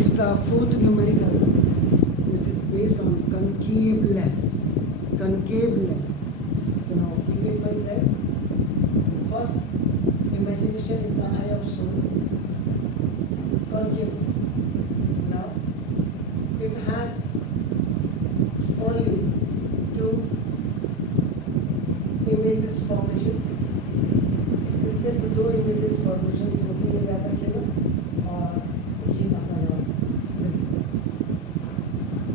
It's the fourth numerical, which is based on concave lens. Concave lens. So now keep in mind that the first imagination is the eye of soul. Concave lens. Now it has only two images formation. इसमें सिर्फ दो images formation होती है, याद रखिएगा। और ये अपना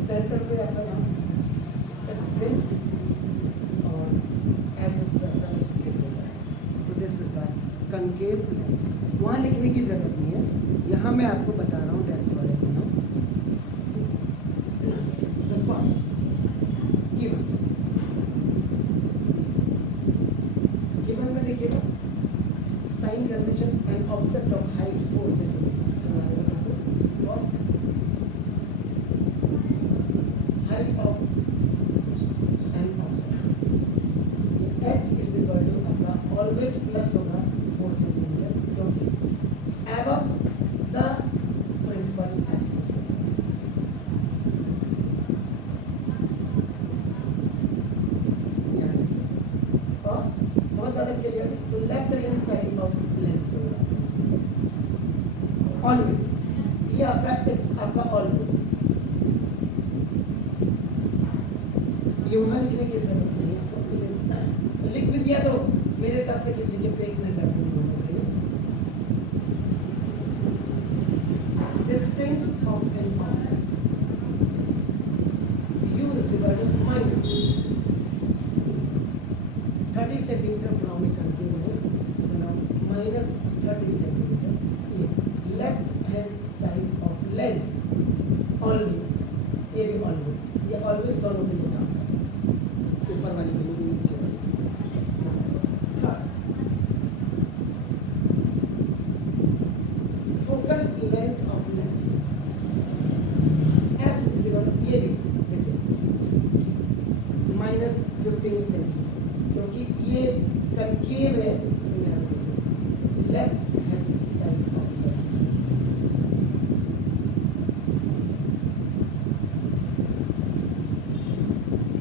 सेंटर पे अपना it's thin और axis पे अपना thick होता है। तो this is that concave lens। वहाँ लिखने की जरूरत नहीं है, यहाँ मैं आपको बता रहा हूँ, that's why you know। The first given में देखिएगा sign convention and object of height 4 centimetre. First height of an object, h is equal to आपका ऑलवेज प्लस होगा 4 सेंटीमीटर, क्योंकि above the principal axis। तो left hand side of lens होगा always. ये आपका इट्स आपका ऑलवेज, ये वहां लिखने की जरूरत नहीं है आपको, लिख भी दिया तो मेरे हिसाब से किसी के पेट में दर्द नहीं होना चाहिए। Distance of an object u is equal to minus 30 centimeter from a concave lens, so now minus 30 centimeter a left hand side of lens always, ये भी always, ये always दोनों के लिए काम करता है, ऊपर वाले के लिए भी नीचे वाले के लिए। Third focal length of lens f is equal to, ये भी देखिए minus 15 centimeter, क्योंकि ये कंकेव है left hand side of lens.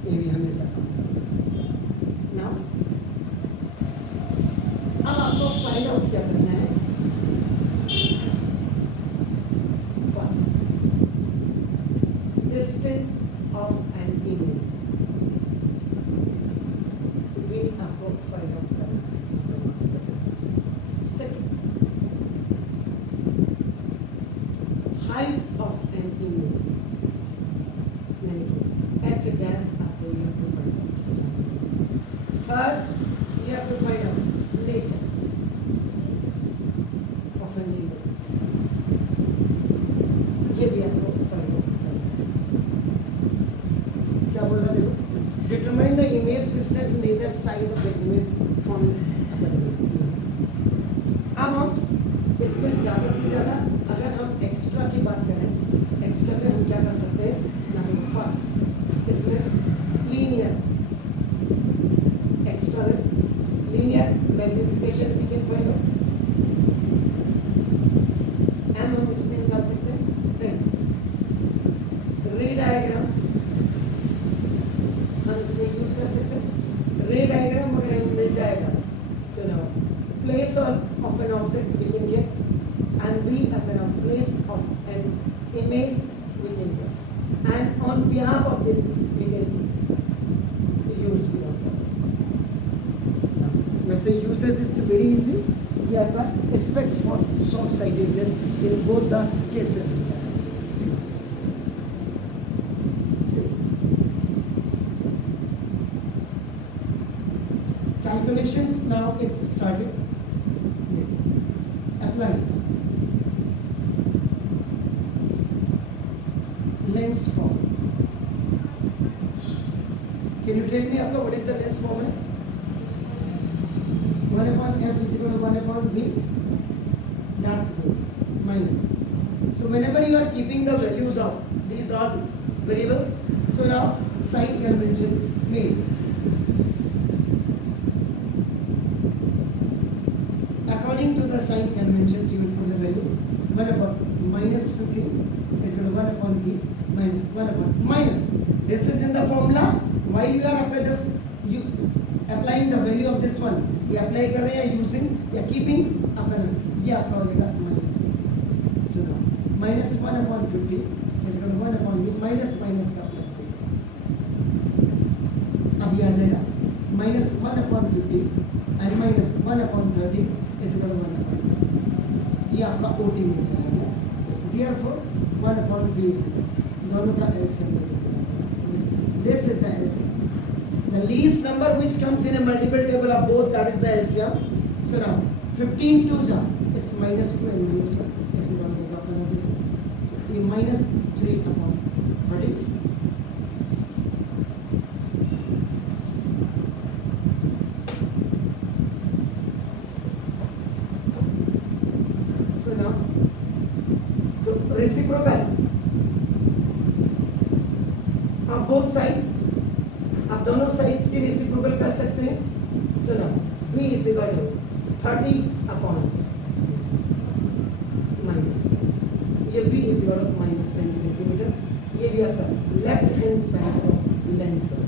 ये भी हमेशा काम करता है। नाउ अब आपको फाइंड आउट क्या करना है। First distance of an image, आपको फाइंड आउट करना है। Second height of an image, h dash आपको you have to find out. Third you have to find out nature of an image, ये भी आपको फाइंड आउट करना है। क्या बोल रहा है देखो, determine the image distance, nature, size of the image from the image। अब हम इसमें ज़्यादा से ज़्यादा अगर हम एक्स्ट्रा की बात करें, एक्स्ट्रा में हम क्या कर सकते हैं ना, फर्स्ट इसमें linear extra linear magnification we can find out, m हम इसमें निकाल सकते हैं। रे डायग्राम हम इसमें यूज कर सकते हैं। रे डायग्राम अगर हमें मिल जाएगा तो ना place of an object we can get and B अपना place of an image we can get, and on behalf of this we can use we वैसे यूसेज इट्स वेरी इजी। ये आपका specs for short sightedness in both the cases. Calculations, now it's started. Apply lens form. Can you tell me आपका what is the lens form है? 1/f is equal to 1/v. That's good. Minus. So whenever you are keeping the values of these all variables, so now sign convention made. According to the sign conventions, you will put the value 1/v minus 15 is equal to 1 upon v minus 1 upon minus. This is in the formula. While you are applying the value of this one, ये अप्लाई कर रहे हैं यूजिंग या कीपिंग अपन, ये आपका हो जाएगा minus. So now minus 1 upon 50 is equal to 1 upon v minus minus का प्लस देखो. अब ये आ जाएगा माइनस 1 upon 50 एंड माइनस 1 upon 30 is equal to 1 upon. ये आपका OT में चला गया. Therefore 1 upon v is equal, दोनों का LCM लेके चला गया. This is the LCM. The least number which comes in a multiple table of both, that is the LCM. So now 15 to ja is minus 2 and minus 1. ऐसे बना देगा अपना this. ये minus 3 upon 30. So now तो reciprocal of both sides. आप दोनों साइड्स की रेसिप्रोकल कर सकते हैं. सुनो v is equal to 30 upon minus, ये v is equal to minus 10 centimetre. ये भी आपका left hand side of lens है.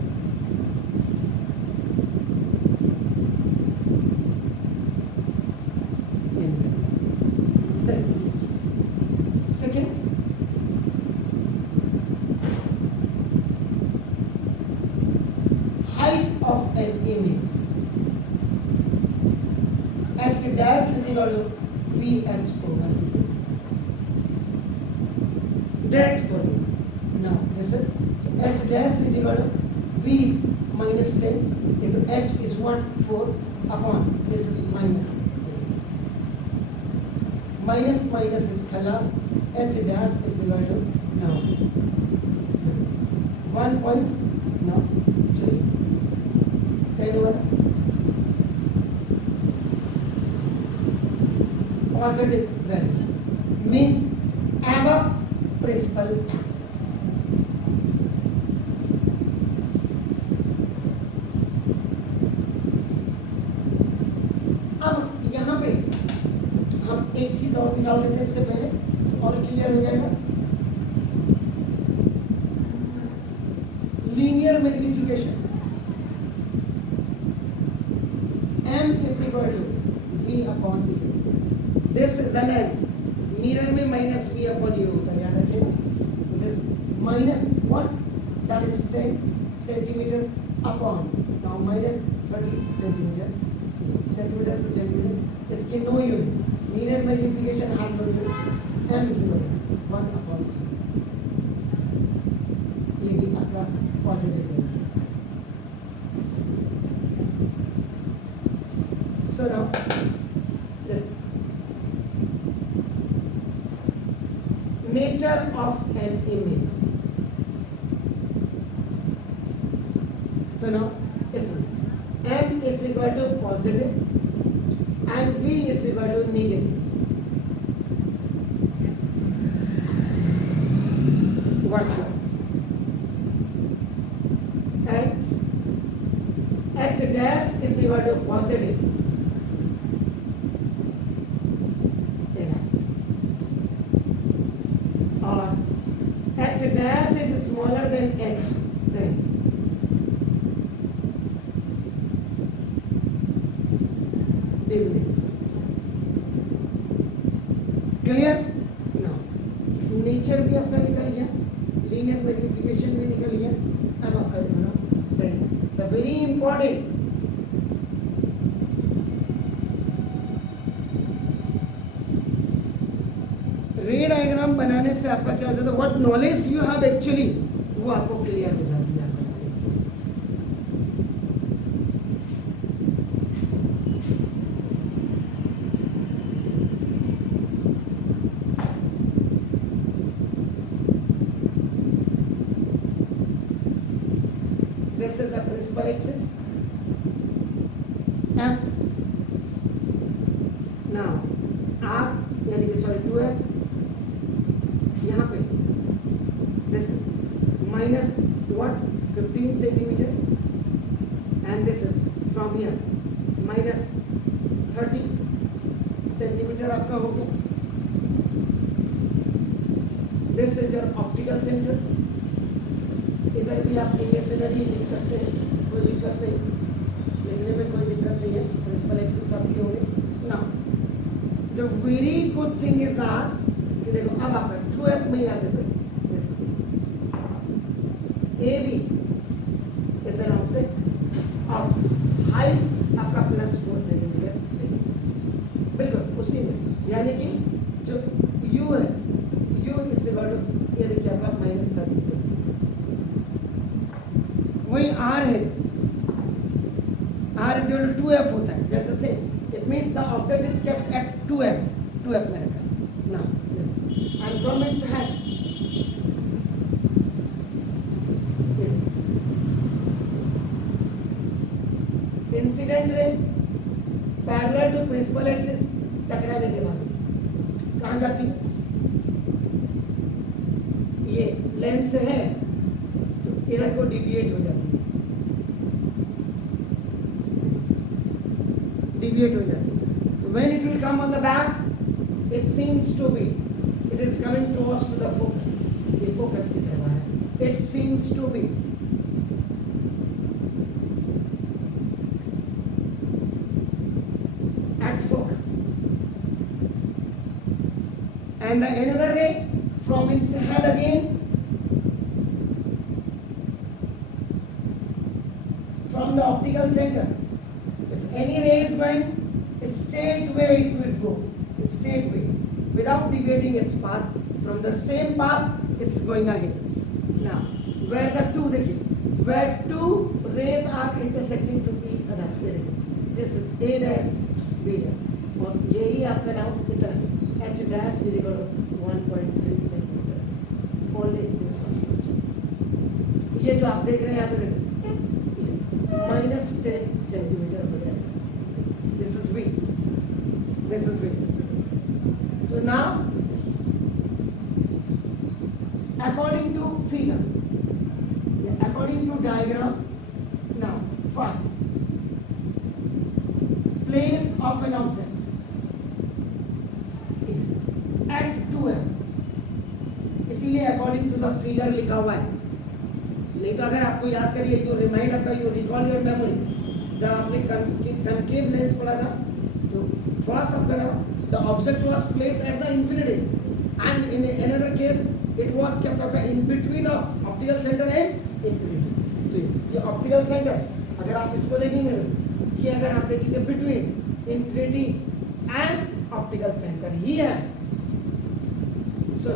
Second height of an image, h dash is equal to vh over direct formula. Now this is h dash is equal to v is minus 10 into h is 1 4 upon this is minus minus minus is khalas. H dash is equal to now 1.3 10 over positive value means above principal axis. अब यहाँ पे हम एक चीज और निकाल देते हैं इससे पहले, और क्लियर हो जाएगा. Linear magnification m is equal to v upon e. This is the lens. Mirror में माइनस v upon u होता है, याद रखें. This minus what? That is 10 centimeter upon now minus 30 centimeter. Centimetre से सेंटीमीटर, इसकी no unit. Linear magnification half no unit. m is equal to 1 upon 3. ये भी आपका पॉजिटिव है. So now this nature of an image. So now listen, m is equal to positive and v is equal to negative. Virtual. And h dash is equal to positive. H dash is smaller than h, then dimness. Clear? Now nature भी आपका निकल गया, linear magnification भी निकल गया. अब आपका बना then the very important रे डायग्राम बनाने से आपका क्या हो जाता है, what knowledge you have actually, वो आपको क्लियर हो जाती है. This is the principal axis F. Now R यानी कि सॉरी 2F यहाँ पे this minus what 15 centimeter and this is from here minus 30 centimeter आपका हो गया. This is your optical centre. इधर भी आप इमेजिनरी लिख सकते हैं, कोई दिक्कत नहीं, लिखने में कोई दिक्कत नहीं है, प्रिंसिपल एक्सेस आपके होंगे ना। The very good thing is कि देखो अब आपका 2f में याद देखो A B is an object of height आपका +4 सेंटीमीटर, बिल्कुल उसी में, यानी कि जो u है, u इस ये देखिए आपका -30 से, वही r है, r is equal to 2f होता है, that's the same, it means the object is kept at 2f में रखा ना, and from its head incident ray parallel to principal axis टकराने के बाद कहाँ जाती है, ये लेंस है तो इधर को डिविएट हो जाती है, डिविएट हो जाती है, तो when it will come on the back it seems to be, it is coming towards to the focus, ये फोकस की तरफ आ रहा है, it seems to be focus, and the another ray from its head again, from the optical center, if any ray is going straight way, it will go straight way without deviating its path, from the same path it's going ahead. Now where the two, देखिए where two rays are intersecting to each other, this is A dash B dash, और यही आपका नाम इतना H dash is equal to 1.3 centimetre, only this one, ये जो आप देख रहे हैं यहाँ पे देखो -10 सेंटीमीटर हो जाएगा, this is V, this is V। So now according to figure, according to diagram, now first place of an object at 2f, इसीलिए अकॉर्डिंग टू द फिगर लिखा हुआ है, लेकिन अगर आपको याद करिए, जो रिमाइंड आपका, यू रिकॉल योर मेमोरी, जब आपने कनकेव लेंस पढ़ा था तो फर्स्ट आपका नाम the object was place at the infinity and in another case it was kept आपका in between optical centre and infinity. तो ये ऑप्टिकल सेंटर, अगर आप इसको देखेंगे, ये अगर आप देखेंगे between infinity and optical centre ही है। So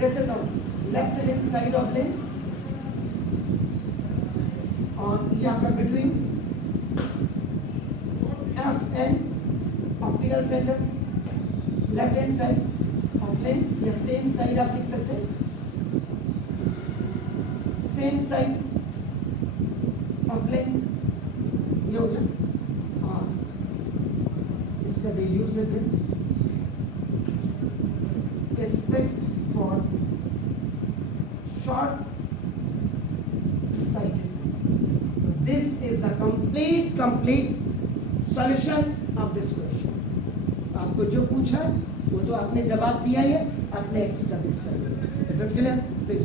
this is left hand side of lens, और ये आपका between F and optical centre, left hand side of lens, या सेम साइड आप लिख सकते हैं, सेम साइड ऑफ लेंस, ये हो गया। और इसका जो यूजेस है, specs for short sighted, this is the complete solution of this question. आपको जो पूछा है वो तो आपने जवाब दिया ही है, आपने एक्स्ट्रा दिस कर दिया। Is it clear? प्लीज